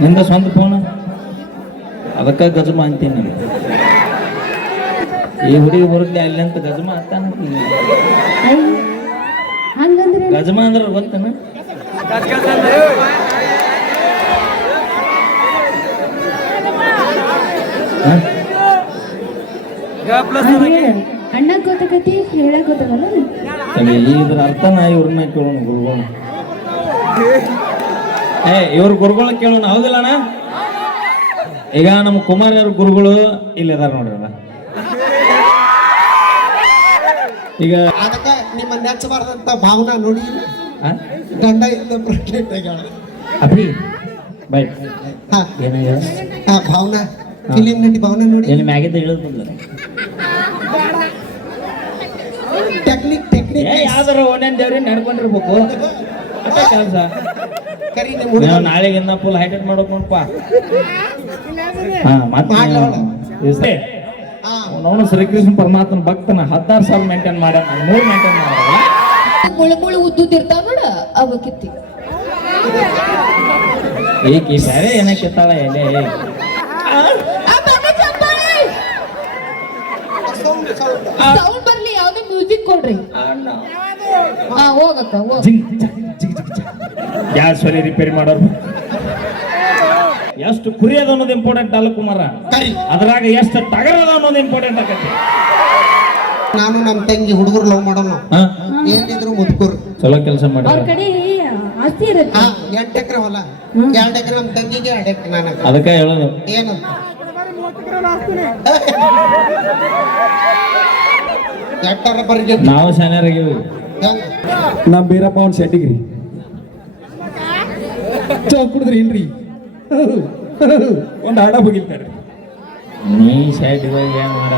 ನಿಂದ ಸ್ವಂತ ಫೋನ್ ಅದಕ್ಕೆ ಗಜಮ ಅಂತೀನಿ ನಾನು. ಈ ಹುಡುಗಿ ಬರುತ್ತೆ ಅಲ್ಲಿ ಅಂತ ಗಜಮ ಅಂತಾನ ಹಂಗಂದ್ರೆ ಗಜಮ ಅಂದ್ರೆ ಗೊತ್ತೇನ? ಅಣ್ಣ ಗೊತ್ತಾಗತಿ ಹೇಳಕ್ ಗೊತ್ತಾಗಲ್ಲ ಇದ್ರ ಅರ್ಥ ನಾ ಇವ್ರನ್ನ ಕೇಳೋಣ ಗುರುಗಳು. ಏ ಇವ್ರ ಗುರುಗಳ ಕೇಳೋಣ ಹೌದಿಲ್ಲ ಅಣ್ಣ ಈಗ ನಮ್ಮ ಕುಮಾರ್ ಅವ್ರ ಗುರುಗಳು ಇಲ್ಲಿ ಅದಾರ ನೋಡ್ರಿ ಅಲ್ಲ ಈಗ ಅದಕ್ಕ ನಿಮ್ಮ ನೆಚ್ಚಬಾರ್ದಂತ ಭಾವನಾ ನೋಡಿ? ಗಂಡ ಇಲ್ಲ ಪ್ರಶ್ನೆ ಅಭಿ ಬೈ. ಹಾ. ಭಾವನಾ ಫಿಲಿಂ ನಟಿ ಭಾವನಾ ನೋಡಿ. ಎಲ್ಲಿ ಮ್ಯಾಗಿಂದ ಇಳಿದ್ಬಿಡ್ಲ ಟೆಕ್ನಿಕ್ ಟೆಕ್ನಿಕ್ ಏ ಯಾವ್ದಾರ ಒಂದೊಂದ್ ದೇವ್ರಿ ನಡ್ಕೊಂಡಿರ್ಬೇಕು. ಅಷ್ಟೇ ಕೆಲಸ. ಕರಿ ಹುಡುಗ. ನಾವು ಫುಲ್ ಹೈಟೆಟ್ ಮಾಡೋಕ್ ನೋಡಪ್ಪ ಮತ್ತೆ ಶ್ರೀಕೃಷ್ಣ ಪರಮಾತ್ಮನ ಭಕ್ತನ ಹದಿನಾರು ಸಾವಿರ ಮೇಂಟೈನ್ ಮಾಡ ಮೂರು ಮೇಂಟೈನ್ ಮಾಡಲ್ಲ ಮುಳು ಮುಳು ಉದ್ದುದಿರ್ತಾವ ನೋಡ ಅವ ಕಿತ್ತಿ. ಏನ ಕಿತ್ತಾಳ ಎಲೆ? ಸೌಂಡ್ ಬರ್ಲಿ ಯಾವ್ದೇ ಮ್ಯೂಸಿಕ್ ಕೊಡ್ರಿ. ಹೋಗಕ್ಕ ಹೋಗ ಗ್ಯಾಸ್ ಒಲೆ ರಿಪೇರಿ ಮಾಡೋರು? ಎಷ್ಟು ಕುರಿ ಅದ ಅನ್ನೋದು ಇಂಪಾರ್ಟೆಂಟ್ ಅಲ್ಲ ಕುಮಾರ. ಅದ್ರಾಗ ಎಷ್ಟು ತಗರ ಅದ ಅನ್ನೋದು ಇಂಪಾರ್ಟೆಂಟ್ ಆಗತ್ತೆ ನಾನು ನಮ್ಮ ತಂಗಿ ಹುಡುಗರು ಲವ್ ಮಾಡೋಣ ಏನಿದ್ರು ಮುದ್ಕೂರು. ಚಲೋ ಕೆಲಸ ಅವ್ರ ಮಾಡ್ಯಾರ ಕಡೆ ಆಸ್ತಿ ಇರುತ್ತೆ. ಎಂಟು ಎಕರೆ ಹೊಲ. ಎರಡು ಎಕರೆ ನಮ್ಮ ತಂಗಿಗೆ ಎರಡು ಎಕರೆ ನನಗೆ. ಅದಕ್ಕೆ ಹೇಳೋದು. ಏನು? ನಾವು ಶಾನ್ಯರಾಗಿವಿ ನಮ್ಮ ಬೀರಪ್ಪ ಅವ್ನ ಶೆಟ್ಟಿಗ್ರಿ ಚಾ ಕುಡಿದ್ರಿ ಏನ್ರಿ? ಒಂದು ಹಾಡ ಬಗಿಲ್ತಾರೆ ನೀ ಸೈಡ್ ಹೋಗಿ ಏನ್ ಮಾಡ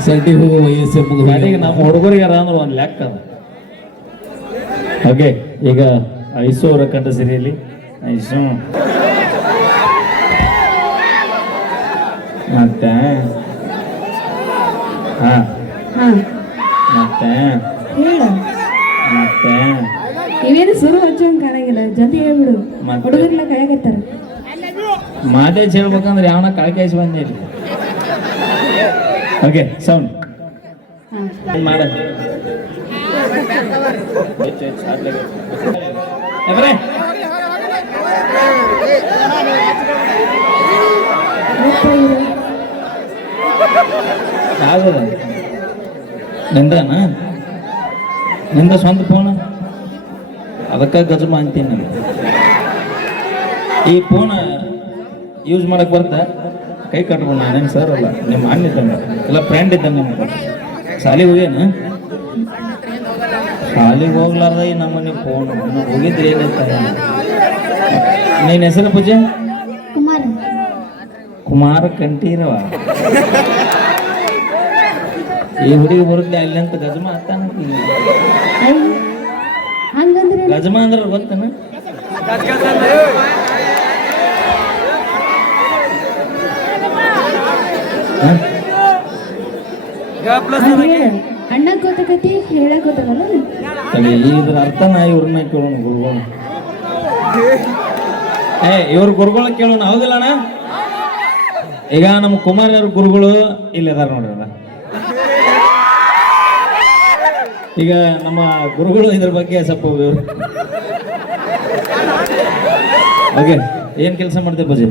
ಸೆಟ್ಟಿಗೆ ಹೋಗೋ ವಯಸ್ಸು ಮುಗಿದ ನಮ್ಮ ಹುಡುಗರಿಗೆ ಅಂದ್ರೆ ಒಂದು ಲೆಕ್ಕ ಅದ. ಓಕೆ ಈಗ ಐಸು ಅವರ ಕಂಡ ಸಿರಿಯಲ್ಲಿ. ಐಸು. ಮತ್ತೆ? ಹಾ. ಹಾ. ಮತ್ತೆ? ಮತ್ತೆ? ಇವೇನು ಸುರು ಹಚ್ಚೋಂಗ್ ಕಾಣಂಗಿಲ್ಲ. ಜಲ್ದಿ ಹೇಳ್ಬಿಡು ಹುಡುಗರ್ನ ಕೈಯಾಗತ್ತಾರ. ಮಾತೇಜ್ ಹೇಳ್ಬೇಕಂದ್ರೆ ಯಾವನ ಕಾಯ್ಕಾಯಿಸಿ ಬಂದೇ ಇಲ್ಲ. ಓಕೆ ಸೌಂಡ್ ಮಾಡ. ಯಾವ್ದದ ನಿಂದನ? ನಿಂದ ಸ್ವಂತ ಫೋನ್ ಅದಕ್ಕೆ ಗಜಮ ಅಂತೀನಿ ನಾನು ಈ ಫೋನ್ ಯೂಸ್ ಮಾಡಕ್ ಬರ್ತಾ? ಕೈ ಕಟ್ಕೊಂಡು ನಾನೇನು ಸರ್ ಅಲ್ಲ? ನಿಮ್ಮ ಅಣ್ಣ ಇದ್ದಾನೆ. ಇಲ್ಲ ಫ್ರೆಂಡ್ ಇದ್ದಾನೆ ನಿಮ್ಗೆ. ಶಾಲಿಗೆ ಹೋಗ್ಯಾನ? ಶಾಲೆಗೆ ಹೋಗ್ಲಾರ್ದ ಈ ನಮ್ಮನೆ ಫೋನ್ ಹೋಗಿದ್ರೆ ಏನಂತ ನೀನ್ ಹೆಸರು ಪೂಜೆ? ಕುಮಾರ. ಕುಮಾರ ಕಂಠೀರವ. ಈ ಹುಡುಗಿ ಬರುತ್ತೆ ಅಲ್ಲಿ ಅಂತ ಗಜಮ ಹಂಗಂದ್ರೆ ಗಜಮ ಅಂದ್ರೆ ಗೊತ್ತನ ಹೇಳ ಅಣ್ಣ ಗೊತ್ತಾಗತಿ ಹೇಳಕ್ ಗೊತ್ತಾಗಲ್ಲ ಇದ್ರ ಅರ್ಥ ನಾ ಇವ್ರನ್ನ ಕೇಳೋಣ ಗುರುಗಳು ಏ ಇವ್ರ ಗುರುಗಳ ಕೇಳೋಣ ಹೌದಿಲ್ಲ ಅಣ್ಣ? ಈಗ ನಮ್ಮ ಕುಮಾರ್ ಅವ್ರ ಗುರುಗಳು ಇಲ್ಲಿ ಅದಾರ ನೋಡ್ರಿ ಅಲ್ಲ ಈಗ ನಮ್ಮ ಗುರುಗಳು ಇದ್ರ ಬಗ್ಗೆ ಸ್ವಲ್ಪ ಓಕೆ ಏನ್ ಕೆಲಸ ಮಾಡ್ತೀವಿ ಬಜಿ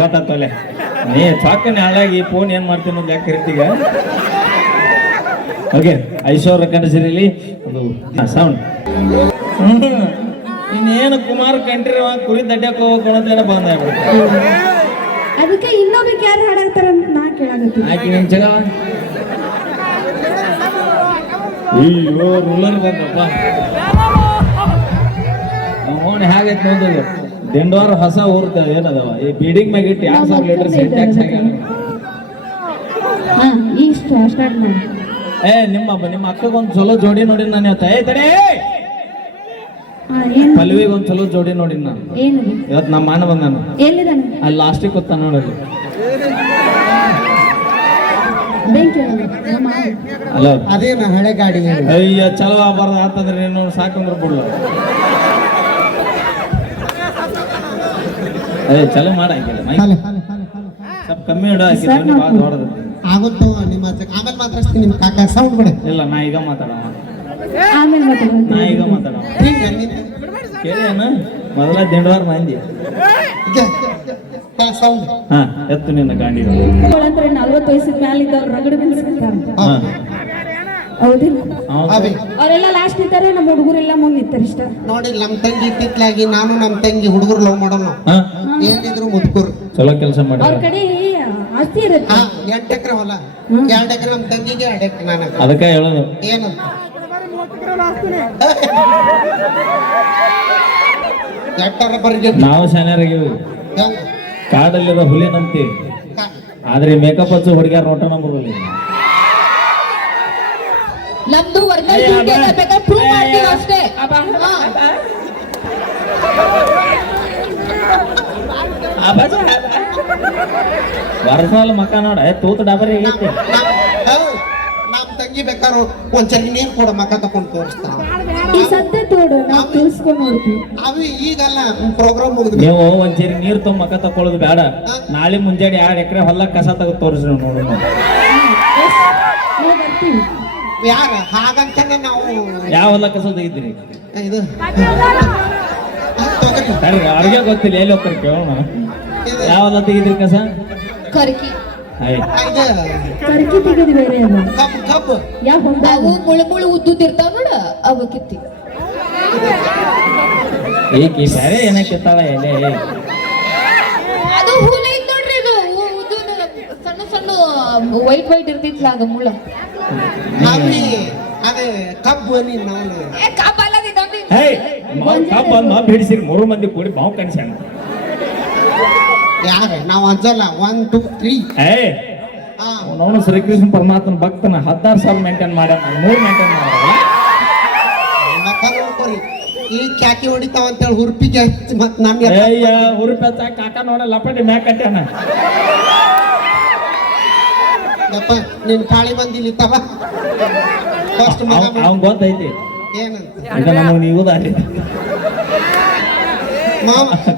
ಗೊತ್ತಾಗ್ತಲ್ಲ ನೀ ಸಾಕನೆ ಹಾಳಾಗಿ ಫೋನ್ ಏನ್ ಮಾಡ್ತೀನಿ ಅಂತ ಯಾಕೆ ಕರಿತೀಗ? ಓಕೆ ಐಶ್ವರ್ಯ ಕಂಡಸಿರಲಿ ಒಂದು ಸೌಂಡ್ ಇನ್ನೇನು ಕುಮಾರ್ ಕಂಟ್ರಿ ಕುರಿ ದಡ್ಡಕ್ಕೆ ಹೋಗೋದೇನ ಬಂದ ಅದಕ್ಕೆ ಇನ್ನೊಬ್ಬಕ್ಕೆ ಯಾರು ಹಾಡಾಡ್ತಾರ ಅಂತ ನಾ ಕೇಳಾಗತ್ತೀನಿ ಆಯ್ತು ನಿನ್ ಜಗ. ಅಯ್ಯೋ ರೂಲರ್ ಬಂದಪ್ಪ. ಅವನು ಹೇಗೈತೆ ನೋಡಿದ್ರು ದಿಂಡೋರ್ ಹೊಸ ಊರ್ತ ಏನದವ? ಈ ಬೀಡಿಂಗ್ ಮ್ಯಾಗ ಇಟ್ಟು ಎರಡು ಸಾವಿರ ಲೀಟರ್ ಸಿಂಟ್ಯಾಕ್ಸ್ ಆಗ್ಯಾವ ಈಗ ಸ್ಟಾರ್ಟ್ ಮಾಡಿ. ಏ ನಿಮ್ಮ ನಿಮ್ಮ ಅಕ್ಕಗೊಂದು ಚಲೋ ಜೋಡಿ ನೋಡಿ ನಾನು ಇವತ್ತು. ಏ ತಡೆ! ಒಂದು ಚಲೋ ಜೋಡಿ ನೋಡಿ ನಾನು. ಇವತ್ತು ನಮ್ಮ ಮಾನ ಬಂದಾನ. ಅಲ್ಲಿ ಲಾಸ್ಟಿಗೆ ಕೊತ್ತ ನೋಡಲ್ಲಿ ಅಲ್ಲ ನಾ ಹಳೆ ಗಾಡಿ ಅಯ್ಯ ಚಲೋ ಬರದ ಆತಂದ್ರೆ ನೀನು ಸಾಕಂದ್ರೆ ಬಿಡ್ಲ ಅಯ್ಯ ಚಲೋ ಮಾಡ ಕಮ್ಮಿ ಇಡ ಭಾಳ ದೊಡ್ಡದ. ಆಗುತ್ತೋ ನಿಮ್ಮ ಆಮೇಲೆ ಮಾತಾಡ್ತೀನಿ ನಿಮ್ಮ ಕಾಕ ಸೌಂಡ್ ಬಿಡಿ ಇಲ್ಲ ನಾ ಈಗ ಮಾತಾಡೋಣ. ನಾ ಈಗ ಮಾತಾಡೋಣ. ಕೇಳಿ ಮೊದಲ ದಿಂಡವಾರ ಮಂದಿ. ಸೌಂಡ್ ಹಾ ಎತ್ತು ನಿನ್ನ ಗಾಂಡಿ ಅಂದ್ರೆ ನಲ್ವತ್ತು ವಯಸ್ಸಿನ ಮ್ಯಾಲ ಇದ್ದವ್ರು ರಗಡ ನಿಲ್ಸ್ಕೊಂತಾರ ಹೌದಿಲ್ಲ ಹೌದು. ಅವಿ ಅವರೆಲ್ಲ ಲಾಸ್ಟ್ ನಿಂತಾರೆ ನಮ್ಮ ಹುಡುಗರೆಲ್ಲ ಮುಂದೆ ನಿಂತಾರೆ ಇಷ್ಟ. ನೋಡಿ ನಮ್ಮ ತಂಗಿ ಇತ್ತಿತ್ಲಾಗಿ ನಾನು ನಮ್ಮ ತಂಗಿ ಹುಡುಗರು ಲವ್ ಮಾಡೋಣ ಏನಿದ್ರು ಮುದುಕರು. ಚಲೋ ಕೆಲಸ ಅವ್ರ ಮಾಡಿ ಕಡೆ ಆಸ್ತಿ ಇರುತ್ತೆ. ಎಂಟು ಎಕರೆ ಹೊಲ. ಎರಡು ಎಕರೆ ನಮ್ಮ ತಂಗಿಗೆ ಎರಡು ಎಕರೆ ನನಗೆ. ಅದಕ್ಕೆ ಹೇಳೋದು. ಏನು? ನಾವು ಸಣ್ಣ ಹೆಂಗ? ಕಾಡಲ್ಲಿರೋ ಹುಲಿ ನಂಬ್ತೀವಿ ಆದ್ರೆ ಮೇಕಪ್ ಹಚ್ಚು ಹುಡುಗ್ಯಾರ ನೋಟ ನಂಬುದಿಲ್ಲ ನಮ್ದು ಒರಿಜಿನಲ್. ಬೇಕಾದ್ರೆ ಪ್ರೂವ್ ಮಾಡ್ತೀವಿ ಅಷ್ಟೇ. ವರ್ಷಾಲ ಮಕ್ಕ ನೋಡ ತೂತ ಡಬರಿ ಐತಿ. ಹೌದ್. ನಮ್ ತಂಗಿ ಬೇಕಾರು ಒಂದ್ ಚರಿ ನೀರ್ ಕೊಡ ಮಕ್ಕ ತಕೊಂಡ್ ತೋರಿಸ್ತಾವ ಈ ಸದ್ಯ ತೋಡು ನಾವು ತಿಳಿಸ್ಕೊಂಡು ನೋಡ್ತೀವಿ ಅವಿ ಈಗಲ್ಲ ಪ್ರೋಗ್ರಾಮ್ ಮುಗಿದ್ವಿ ನೀವು ಒಂದ್ ಜರಿ ನೀರ್ ತುಂಬ ಮಕ್ಕ ತಕೊಳ್ಳೋದು ಬೇಡ. ನಾಳೆ ಮುಂಜಾನೆ ಎರಡು ಎಕರೆ ಹೊಲ ಕಸ ತೆಗೆದು ತೋರಿಸಿ ನೋಡೋಣ ನಾವು. ಬರ್ತೀವಿ ಯಾರ? ಹಾಗಂತಾನೆ ನಾವು ಯಾವ ಹೊಲ ಕಸ ತೆಗಿದ್ರಿ? ಇದು ಅವ್ರಿಗೆ ಗೊತ್ತಿಲ್ಲ ಎಲ್ಲಿ ಹೋಗ್ತಾರೆ ಕೇಳೋಣ. ಯಾವ ಹೊಲ ತೆಗಿದ್ರಿ ಕಸ? ಕರ್ಕಿ. ಇದು ಕರ್ಕಿ ತೆಗೆದು ಬೇರೆ ಅಲ್ಲ ಕಬ್ಬು ಕಬ್ಬು ಯಾವ ಹೊಂದ ಅವು ಮುಳು ಮುಳು ಉದ್ದುದಿರ್ತಾವ ನೋಡ ಅವು ಕಿತ್ತಿ. ಏಕಿ ಬೇರೆ ಏನಕ್ಕೆ ಇರ್ತಾಳ ಎಲೆ? ಅದು ಹೂಲ ಐತ್ ನೋಡ್ರಿ ಇದು ಉ- ಉದ್ದುದು ಸಣ್ಣ ಸಣ್ಣ ವೈಟ್ ವೈಟ್ ಇರ್ತಿತ್ಲ ಅದು ಮುಳ್ಳ. ಅದೇ ಕಬ್ಬು ನೀನ್ ನಾವು. ಏ ಕಾಪಲ್ಲ ಇದೊಂದು ಹೇ ಕಬ್ಬ ಬಂದು ಹಿಡಿಸಿರಿ ಮೂರು ಮಂದಿ ಕೂಡಿ ಬಾವು ಕಣಿಸ್ಯಾಣ ಯಾರ? ನಾವು ಅಂಜಲ್ಲ ಒನ್ ಟೂ ತ್ರೀ ಏ ಅವನು ಶ್ರೀಕೃಷ್ಣ ಪರಮಾತ್ಮನ ಭಕ್ತನ ಹತ್ತಾರು ಸಾವಿರ ಮೇಂಟೈನ್ ಮಾಡ್ಯಾನ ಮೂರು ಮೇಂಟೈನ್ ನೋಡ್ಕೊರಿ ಈ ಕ್ಯಾಕಿ ಹೊಡಿತಾವ ಅಂತೇಳಿ ಹುರ್ಪಿಗೆ ಹಚ್ಚಿ ಮತ್ತೆ ನಮ್ಗೆ ಅಯ್ಯ ಉರುಪಿ ಹಚ್ಚ ಕಾಕ ನೋಡ ಲಪಟಿ ಮ್ಯಾಕ್ ಯಪ್ಪ ನಿನ್ ತಾಳಿ ಬಂದಿಲ್ಲಿತ್ತವ ಫಸ್ಟ್ ಮಗ ಅವ್- ಅವ್ನ್ ಗೊತ್ತೈತಿ. ಏನಂತ? ಈಗ ನಮಗ್ ನೀವು ದಾರಿ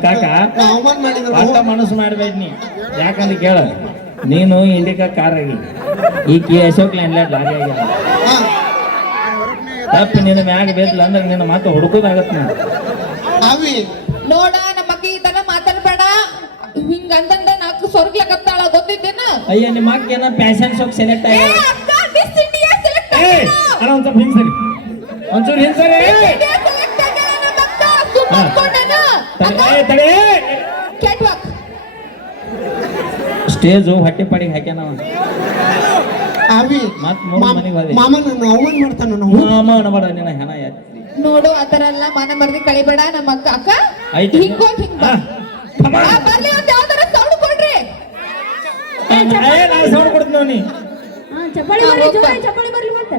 ಕಾಕ ಅಂತ ಮನಸ್ಸು ಮಾಡ್ಬೇಡ ನೀ. ಯಾಕಂದ್ರೆ ಕೇಳ. ನೀನು ಇಂಡಿಕ ಕಾರ್ ಆಗಿ ಈಕಿ ಅಶೋಕ್ ಲ್ಯಾಂಡ್ಲಾಡ್ ಲಾರಿ ಆಗಿ ತಪ್ಪು ನಿನ್ನ ಮ್ಯಾಗ ಬೇಕಿಲ್ಲ ಅಂದ್ರೆ ನಿನ್ನ ಮಾತು ಹುಡುಕೋದಾಗತ್ತ ನೋಡ ನಮ್ಮ ಅಕ್ಕಿ ಈ ತರ ಮಾತಾಡ್ಬೇಡ. ಹಿಂಗ ಅಂದಂದ ನಾಲ್ಕು ಸ್ವರ್ಗ್ಲಕತ್ತಾಳ ಗೊತ್ತಿದ್ದೇನ ಅಯ್ಯ ನಿಮ್ಮ ಅಕ್ಕ ಏನ ಪ್ಯಾಶನ್ ಶೋಕ್ ಸೆಲೆಕ್ಟ್ ಅಣ್ಣ ಒಂದ್ ಸ್ವಲ್ಪ ಹಿಂಸರಿ ಒಂಚೂರು ಹಿಂಸರಿ ತಡಿ ಸ್ಟೇಜ್ ಹೊಟ್ಟೆ ಪಾಡಿಗೆ ಹಾಕ್ಯಾನ ಅವಿ ಮತ್ತ್ ಮೂರ್ ಮಾಮ ಮನೆಗ್ ಹೋದೆ. ಮಾಮ ನನ್ನ ಅವಮಾನ ಮಾಡ್ತಾನ ನಾವು ಮಾಮ ಅನ್ಬೇಡ ನಿನ್ನ ಹೆಣ ಎತ್ತಿ ನೋಡು ಆತರ ಎಲ್ಲ ಮನ ಮರ್ದಿ ಕಳಿಬೇಡ ನಮ್ಮ ಅಕ್ಕ ಅಕ್ಕ ಹಿಂಗ್. ಆ, ಬರ್ಲಿ ಒಂದ್ ಯಾವ್ದಾರ ಸೌಂಡ್ ಕೊಡ್ರಿ. ಏ, ನಾ ಸೌಂಡ್ ಕೊಡ್ತೀನಿ ನೀ ಚಪ್ಪಾಳಿ ಬರ್ಲಿ ಜೋರಾಗಿ ಚಪ್ಪಾಳಿ ಬರ್ಲಿ ಮತ್ತೆ.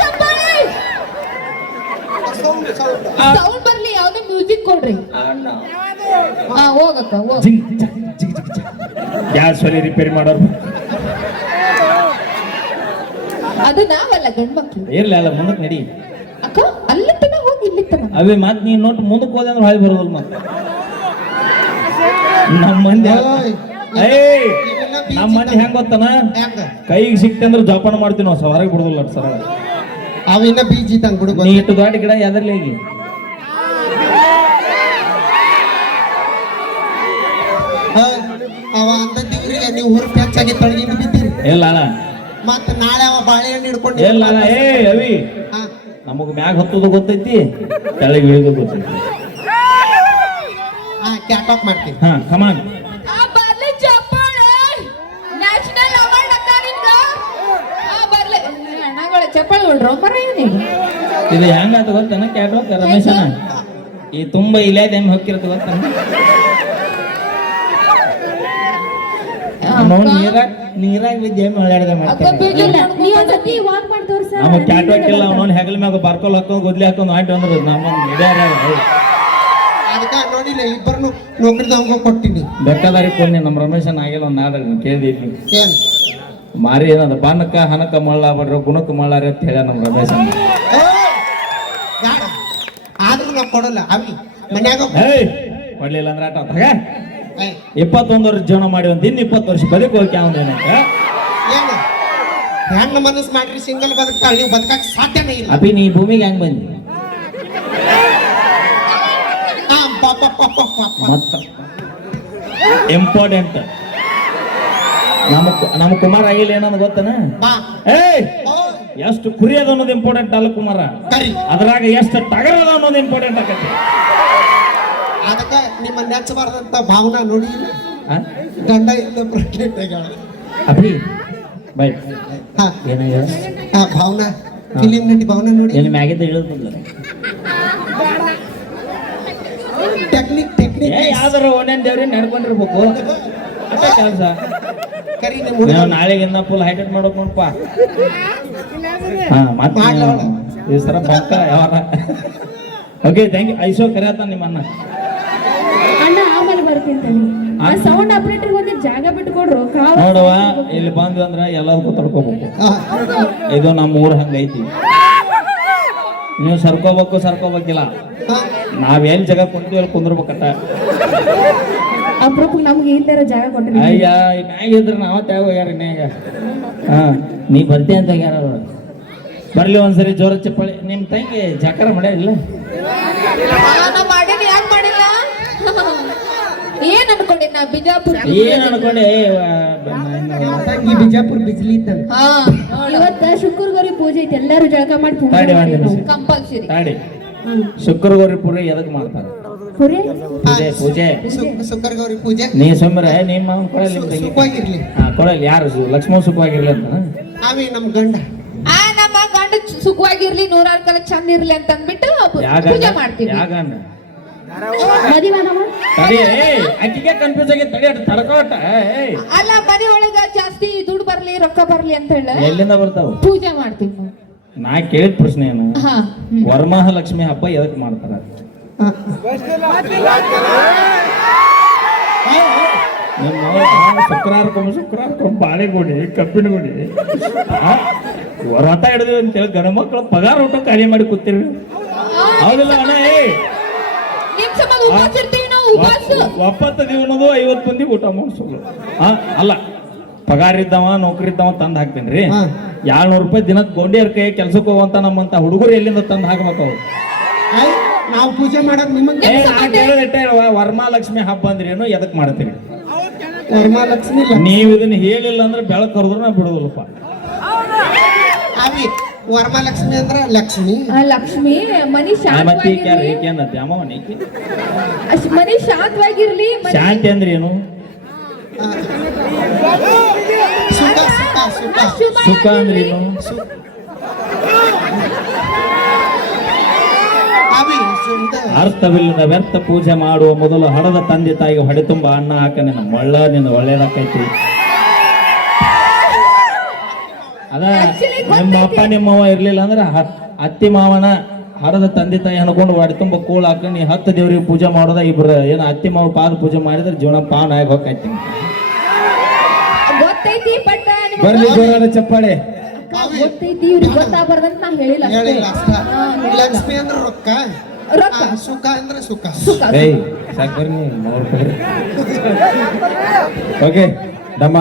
ಚಪ್ಪಾಳೆ. ಸೌಂಡ್ ಬರ್ಲಿ ಯಾವ್ದೋ ಮ್ಯೂಸಿಕ್ ಕೊಡ್ರಿ. ಹಾ ಹೋಗಕ್ಕ ಹೋಗ್ ಜಿಂಗ್ ಜಗ್ ಜಿಗ್ ಜಿಗ್ ಜಗ್. ಗ್ಯಾಸ್ ಒಲೆ ರಿಪೇರಿ ಮಾಡೋರು? ಅದು ನಾವಲ್ಲ ಗಂಡ್ಮಕ್ಳು ಇರ್ಲಿ ಅಲ್ಲ ಮುಂದಕ್ಕೆ ನಡಿ. ಅಕ್ಕ ಅಲ್ಲಿ ತನ ಹೋಗಿ ಇಲ್ಲಿ ತನ ಅವೇ ಮತ್ ನೀನ್ ನೋಟ್ ಮುಂದಕ್ಕೆ ಹೋದೆ ಅಂದ್ರೆ ಹಾಳಿ ಬರೋದಿಲ್ಲ ಮತ್ತೆ ನಮ್ಮ ಮಂದಿ ಓಯ್. ಏಯ್ ನಮ್ಮ ಮಂದಿ ಹೆಂಗ್ ಗೊತ್ತನ? ಯಾಕ ಕೈಗೆ ಸಿಕ್ತೆ ಅಂದ್ರೆ ಜೋಪಾನ ಮಾಡ್ತೀವಿ ನಾವು ಹೊರಗೆ ಬಿಡುದಿಲ್ಲ ಸರ್ ಅವ ಇನ್ನ ಬೀಜಿ ತಂಗ್ ಬಿಡು ನೀ ಇಟ್ಟು ದೊಡ್ಡ ಗಿಡ ಎದರ್ಲಿ ಈಗ ಅವ ಅಂತ ನೀವು ಊರು ಪೆಚ್ಚಾಗಿ ತಳಗಿಂದ ಬಿದ್ದೀರಿ ಇಲ್ಲ ಅಣ್ಣ. ಮತ್ತ ನಾಳೆ ಅವ ಬಾಳೆಹಣ್ಣು ಹಿಡ್ಕೊಂಡು ಇಲ್ಲ ಅಣ್ಣ. ಏ ಅವಿ ಹಾ. ನಮಗ್ ಮ್ಯಾಗ ಹತ್ತೋದು ಗೊತ್ತೈತಿ ತೆಳಗೆ ಇಳಿದು ಗೊತ್ತೈತಿ. ಹಾ ಕ್ಯಾಟ್ ಆಫ್ ಮಾಡ್ತೀನಿ. ಹಾ ಕಮಾನ್ ಆ ಬರ್ಲಿ ಚಪ್ಪಾಳೆ. ನ್ಯಾಷನಲ್ ಅವಾರ್ಡ್ ಅಕ್ಕ ನಿಮ್ದು ಆ ಬರ್ಲಿ. ಅಣ್ಣಗಳ ಚಪ್ಪಾಳೆ ಹೊಡ್ರೋ ಮರ ನೀವು ಇದು ಹೆಂಗಾತ ಗೊತ್ತನ? ಕ್ಯಾಟ್ ರಮೇಶನ ಈ ತುಂಬಾ ಇಲ್ಲೇ ಹೆಂಗ್ ಹೊಕ್ಕಿರತ್ತ ಗೊತ್ತನ? ನಾವು ನೀರಾಗ ನೀರಾಗ ಬಿದ್ದು ಕ್ಯಾಟ್ ಹೆಗಲ ಮ್ಯಾಗ ಬರ್ಕೊಲ್ ಹಾಕೊಂಡ್ ಗೊದ್ಲಿ ಹಾಕೊಂಡ್ ಆಟಿ ಅಂದ್ರೆ ನಮ್ಮ ಹಿಡಿಯಾರ ಅದಕ್ಕೆ ನೋಡಿಲ್ಲ ಇಬ್ಬರನ್ನು ಕೊಟ್ಟಿನಿ. ಕೊನ್ನಿ ನಮ್ಮ ರಮೇಶನ್ ಆಗಿಲ್ಲ ಒಂದು ನಾಡ ಕೇಳಿದ್ವಿ ಮಾರಿ ಏನದ ಬಾನಕ್ಕ ಹನಕ ಮಳ್ಳ ಬಡ್ರ ಗುಣಕ್ಕ ಮಳ್ಳಾರಿ ಅಂತ ಹೇಳ ನಮ್ಮ ರಮೇಶನ್. ಆದ್ರೂ ನಾ ಕೊಡಲ್ಲ ಅವಿ. ಮನ್ಯಾಗ ಏಯ್ ಕೊಡ್ಲಿಲ್ಲ ಅಂದ್ರೆ ಆಟ ಇಪ್ಪತ್ತೊಂದು ವರ್ಷ ಜೀವನ ಮಾಡಿ ಒಂದು ಇನ್ನು ಇಪ್ಪತ್ತು ವರ್ಷ ಬದುಕೋಕೆ ಹೋಗಿ ಅವ್ನು ಏನಂತ? ಏನು? ಹೆಂಗ್ ಮನಸ್ಸು ಮಾಡ್ರಿ ಸಿಂಗಲ್ ಬದುಕ್ತಾಳ ನೀವು ಬದುಕಕ್ ಸಾಧ್ಯನೇ ಇಲ್ಲ. ಅಭಿ ನೀ ಭೂಮಿಗೆ ಹೆಂಗ್ ಬಂದಿ? ಆ, ಪಾಪ ಪಾಪ ಪಾಪ ಮತ್ತ. ಇಂಪಾರ್ಟೆಂಟ್ ನಮ್ಮ ನಮ್ಮ ಕುಮಾರ ಆಗಿಲ್ಲ ಏನಂದ ಗೊತ್ತನ? ಬಾ. ಏಯ್! ಎಷ್ಟು ಕುರಿ ಅದ ಅನ್ನೋದು ಇಂಪಾರ್ಟೆಂಟ್ ಅಲ್ಲ ಕುಮಾರ. ಕರಿ ಅದ್ರಾಗ ಎಷ್ಟು ಟಗರ್ ಅದ ಅನ್ನೋದು ಇಂಪಾರ್ಟೆಂಟ್ ಆಗತ್ತೆ. ಅದಕ್ಕ ನಿಮ್ಮ ನೆಚ್ಚಬಾರ್ದಂತ ಭಾವನಾ ನೋಡಿ? ಗಂಡ ಪ್ರೆಗ್ನೆಂಟ್ ಆಗ್ಯಾಳ ಅಭಿ ಬೈ. ಹಾ. ಏನಾಗ ಆ ಭಾವನಾ ಫಿಲಿಂ ನಟಿ ಭಾವನಾ ನೋಡಿ. ಎಲ್ಲಿ ಮ್ಯಾಗಿಂದ ಇಳಿದಿಲ್ಲ ಟೆಕ್ನಿಕ್ ಟೆಕ್ನಿಕ್ ಯಾವ್ದಾರ ಒಂದೇನ್ ದೇವ್ರಿ ನಡ್ಕೊಂಡಿರ್ಬೇಕು. ಅಷ್ಟೇ ಕೆಲಸ. ಕರಿ ನಿಮ್ಮ ನಾಳೆಗೆ ಇನ್ನ ಫುಲ್ ಹೈಟೆಟ್ ಮಾಡೋಕ್ ನೋಡಪ್ಪ ಹಾ ಮತ್ತೆ ಮಾಡ್ಲಾ ಈ ಸರ ಬರ್ತಾರ ಯಾವಾಗ ಓಕೆ ಥ್ಯಾಂಕ್ ಯು ಐಸೋ ಕರೆಯತ್ತ ನಿಮ್ಮ ಅಣ್ಣ ಅಣ್ಣ ಆಮೇಲೆ ಬರ್ತೀನಿ. ಆ ಸೌಂಡ್ ಆಪರೇಟರ್ ಒಂದು ಜಾಗ ಬಿಟ್ಕೊಡ್ರು ನೋಡುವ ಇಲ್ಲಿ ಬಂದ್ವಿ ಅಂದ್ರೆ ಎಲ್ಲದಕ್ಕೂ ತಡ್ಕೋಬೇಕು. ಇದು ನಮ್ಮ ಊರ ಹಂಗೈತಿ. ನೀವು ಸರ್ಕೋಬೇಕು ಸರ್ಕೋಬೇಕಿಲ್ಲ. ನಾವೇನ್ ನಾವ್ ಎಲ್ಲಿ ಜಾಗ ಕುಂತೀವಿ ಅಲ್ಲಿ ಕುಂದ್ರಬೇಕಟ್ಟ ಅಪ್ರೂಪಕ್ಕೆ ನಮ್ಗೆ ಈ ತರ ಜಾಗ ಕೊಟ್ರಿ ಅಯ್ಯ ಈ ಮ್ಯಾಗ ಇದ್ರೆ ನಾವ ತ್ಯಾಗ ಹೋಗ್ಯಾರ ನ್ಯಾಗ ಹಾ ನೀ ಬರ್ತಿ ಅಂತ ಅವ್ರು. ಬರ್ಲಿ ಒಂದ್ಸರಿ ಜೋರ ಚಪ್ಪಳಿ. ನಿಮ್ ತಂಗಿ ಜಾಕಾರ ಮಾಡ್ಯಾರಿಲ್ಲ ಏನ್ ಅನ್ಕೊಂಡೆ ನಾ ಬಿಜಾಪುರ ಏನ್ ಅನ್ಕೊಂಡೆ? ಈ ಬಿಜಾಪುರ ಬಿಜ್ಲಿ ಇದ್ದಂಗ ಹಾ ಇವತ್ತ ಶುಕ್ರವಾರಿ ಪೂಜೆ ಐತಿ ಎಲ್ಲಾರು ಜಳಕ ಮಾಡಿ ಪೂಜೆ ತಾಡಿ ಒಂದ್ ಮಾಡಿ ನಿಮಿಷ. ಕಂಪಲ್ಸರಿ. ತಾಡಿ. ಶುಕ್ರವಾರ ಪೂರ ಎದಕ್ ಮಾಡ್ತಾರ? ಪೂಜೆ? ಪೂಜೆ ಸುಕ್ಕರ್ ಗೌರಿ ಪೂಜೆ? ನೀ ಸುಮ್ಮನೆ ನಿಮ್ಮ ಕೊಡಲಿ ಸುಖವಾಗಿರ್ಲಿ. ಹಾ ಕೊಡಲ್ಲ ಯಾರು ಸು- ಲಕ್ಷ್ಮಣ್ ಸುಖವಾಗಿರ್ಲಿ ಅಂತ? ನಾವೇ ನಮ್ ಗಂಡ. ಆ ನಮ್ಮ ಗಂಡ ಚು- ಸುಖವಾಗಿರ್ಲಿ ನೂರಾರು ಕಾಲ ಚಂದ ಇರ್ಲಿ ಅಂತ ಅಂದ್ಬಿಟ್ಟು ಪೂಜೆ ಮಾಡ್ತೀವಿ. ಯಾಗಣ್ಣ ತಡಿ ಕನ್ಫ್ಯೂಸ್ ಆಗಿ ತಡಿ ಅಟ್ ತಡ್ಕೋಟ ಅಲ್ಲ ಮನೆ ಒಳಗ ಜಾಸ್ತಿ ದುಡ್ಡು ಬರ್ಲಿ ರೊಕ್ಕ ಬರ್ಲಿ ಅಂತ ಹೇಳಿ. ಎಲ್ಲಿಂದ ಬರ್ತಾವ? ಪೂಜೆ ಮಾಡ್ತೀವಿ. ನಾ ಕೇಳಿದ ಪ್ರಶ್ನೆ ಏನು. ವರಮಹಾಲಕ್ಷ್ಮಿ ಹಬ್ಬ ಎದಕ್ ಮಾಡ್ತಾರ? ಶುಕ್ರವಾರಕ್ಕೊಮ್ಮೆ ಶುಕ್ರವಾರಕ್ಕೊಮ್ಮೆ ಬಾಳೆಗೊಡಿ ಕಬ್ಬಿನ ಗುಡಿ ವ್ರತ ಹಿಡಿದ್ವಿ ಅಂತೇಳಿ ಗಂಡ ಮಕ್ಕಳು ಪಗಾರ ಊಟ ಕಾರ್ಯ ಮಾಡಿ ಕೂತೀವಿ ಹೌದಿಲ್ಲ ಅಣ್ಣ ಏ ನಾವು ಉಪವಾಸ ಒಪ್ಪತ್ತು ದಿವನದು ಐವತ್ತು ಮಂದಿ ಊಟ ಮಾಡಿಸೋದು. ಅಲ್ಲ ಪಗಾರ ಇದ್ದವ ನೌಕರಿ ಇದ್ದವ ತಂದು ಹಾಕ್ತೇನೆ ರೀ. ಏಳ್ನೂರು ರೂಪಾಯಿ ದಿನಕ್ಕೆ ಗೊಂಡಿಯರ್ ಕೈ ಕೆಲ್ಸಕ್ಕೆ ಹೋಗುವಂತ ನಮ್ಮಂತ ಹುಡುಗರು ಎಲ್ಲಿಂದ ತಂದು ಹಾಕ್ಬೇಕು ಅವ್ರು? ನಾವು ಪೂಜೆ ಮಾಡೋದು ನಿಮ್ಮ ಏ ನಾ ಕೇಳಿದಟ್ಟೆ ವರಮಹಾಲಕ್ಷ್ಮಿ ಹಬ್ಬ ಅಂದ್ರೆ ಏನು? ಎದಕ್ ಮಾಡ್ತೀರಿ? ವರ್ಮಾ ಲಕ್ಷ್ಮಿ ನೀವು ಇದನ್ನ ಹೇಳಿಲ್ಲ ಅಂದ್ರೆ ಬೆಳಕ್ ಕರೆದ್ರೆ ನಾ ಬಿಡೋದಿಲ್ಲಪ್ಪ. ವರಮಹಾಲಕ್ಷ್ಮಿ ಅಂದ್ರ ಲಕ್ಷ್ಮಿ. ಆ, ಲಕ್ಷ್ಮಿ ಮನಿ ಶಾಂತಿ ಮತ್ತೆ ಈಕೆ ಯಾರು? ಶಾಂತವಾಗಿರ್ಲಿ. ಈಕೆ ಅನ್ನತ್ತೆ ಅಮ್ಮವ್ವ ಈಕೆ? ಅಷ್ಟ್ ಮನಿ ಶಾಂತವಾಗಿರ್ಲಿ ಮನಿ ಶಾಂತಿ ಅಂದ್ರೆ ಏನು? ಆ, ಸುಖ ಸುಖ. ಸುಖ ಶುಭ ಸುಖ ಅಂದ್ರೆ ಏನು? ಅವಿ ಸುಂದ- ಅರ್ಥವಿಲ್ಲದ ವ್ಯರ್ಥ ಪೂಜೆ ಮಾಡುವ ಮೊದಲು ಹಡದ ತಂದೆ ತಾಯಿಗೆ ಹೊಡೆ ತುಂಬ ಅನ್ನ ಹಾಕ ನಿನ್ನ ಮಳ್ಳ ನಿನ್ನ ಒಳ್ಳೇದಾಕೈತಿ. ಅದ ನಿಮ್ಮ ಅಪ್ಪ ನಿಮ್ಮವ ಇರ್ಲಿಲ್ಲ ಅಂದ್ರೆ ಅತ್ತಿ ಮಾವನ ಹರದ ತಂದೆ ತಾಯಿ ಅನ್ಕೊಂಡು ಹೊಡೆ ತುಂಬ ಕೂಳ ಹಾಕೊಂಡು ನೀ ಹತ್ತು ದೇವ್ರಿಗೆ ಪೂಜೆ ಮಾಡೋದ ಇಬ್ರು ಏನ ಅತ್ತಿ ಮಾವ ಪಾದ ಪೂಜೆ ಮಾಡಿದ್ರೆ ಜೀವನ ಪಾನ್ ಆಗಿ ಹೋಗೈತಿ ಗೊತ್ತೈತಿ ಬಟ್ ಬರ್ಲಿ ಜೋರಾದ ಚಪ್ಪಾಳೆ. ಗೊತ್ತೈತಿ ಇವ್ರಿಗೆ ಗೊತ್ತಾಗ್ಬಾರ್ದಂತ ನಾ ಹೇಳಿಲ್ಲ. ಲಕ್ಷ್ಮಿ ಅಂದ್ರ ರೊಕ್ಕ. ಸುಖ ಅಂದ್ರೆ ಸುಖ. ಸಾಕು ಬರ್ರಿ ಮೂರು ಓಕೆ ನಮ್ಮ